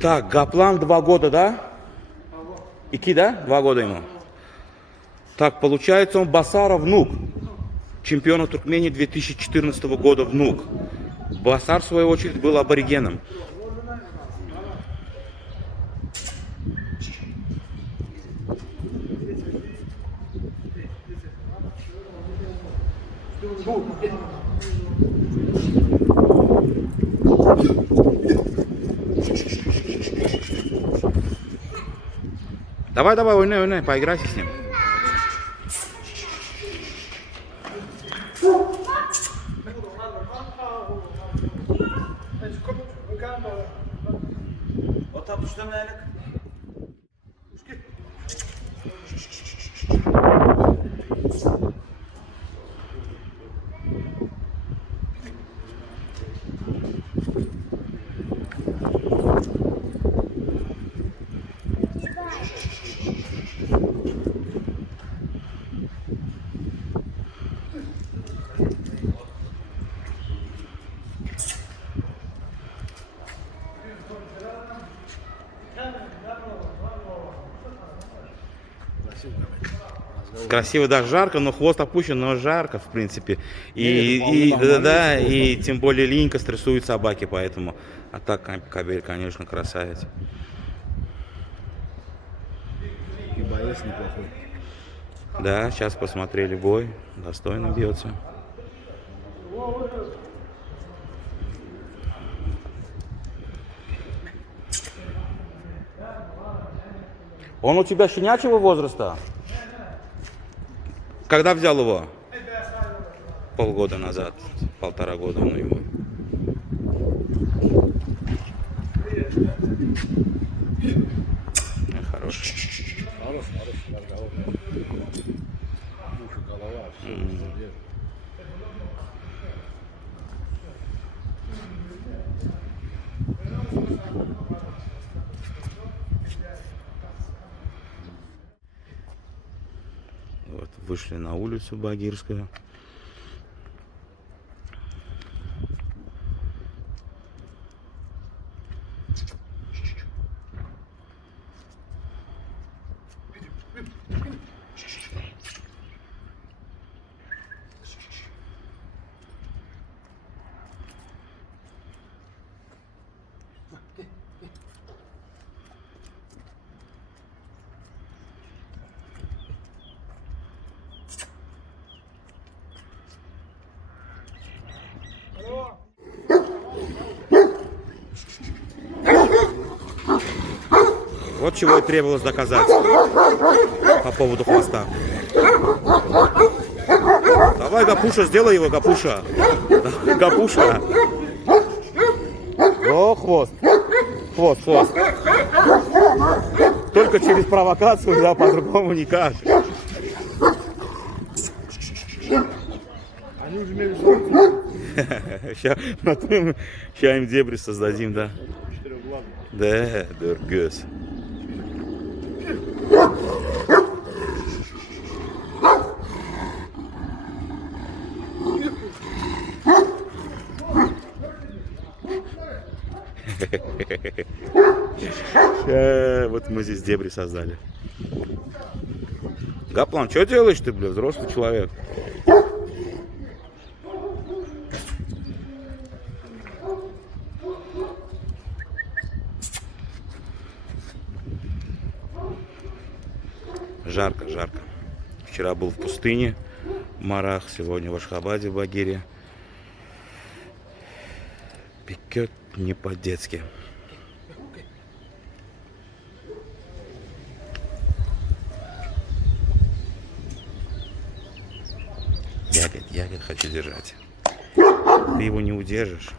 Так, Гаплан 2 года, да? Ики, да? 2 года ему. Так, получается, он Басара внук. Чемпиона Туркмении 2014 года внук. Басар, в свою очередь, был аборигеном. Давай, давай, ойнай, поиграйся с ним. Красиво, да, жарко, но хвост опущен, но жарко, в принципе. И тем более линька стрессует собаки, поэтому. А так кобель, конечно, красавец. И боец неплохой. Да, сейчас посмотрели бой, достойно бьется. Он у тебя щенячьего возраста? Когда взял его? Полгода назад, 1,5 года он его. Хороший. Хороший разговор. Уши, голова, все держит. Вот, вышли на улицу Багирскую. Вот чего и требовалось доказать по поводу хвоста. Давай, Гапуша, сделай его, Гапуша. Гапуша. О, хвост. Хвост. Только через провокацию, да, по-другому никак. Они уже между собой. Сейчас им дебри создадим, да. Да, дургёс. Вот мы здесь дебри создали. Гаплан, что делаешь ты, бля, взрослый человек? Жарко. Вчера был в пустыне, в Марах, сегодня в Ашхабаде, в Багире. Пекет не по-детски. Ягодь хочу держать. Ты его не удержишь.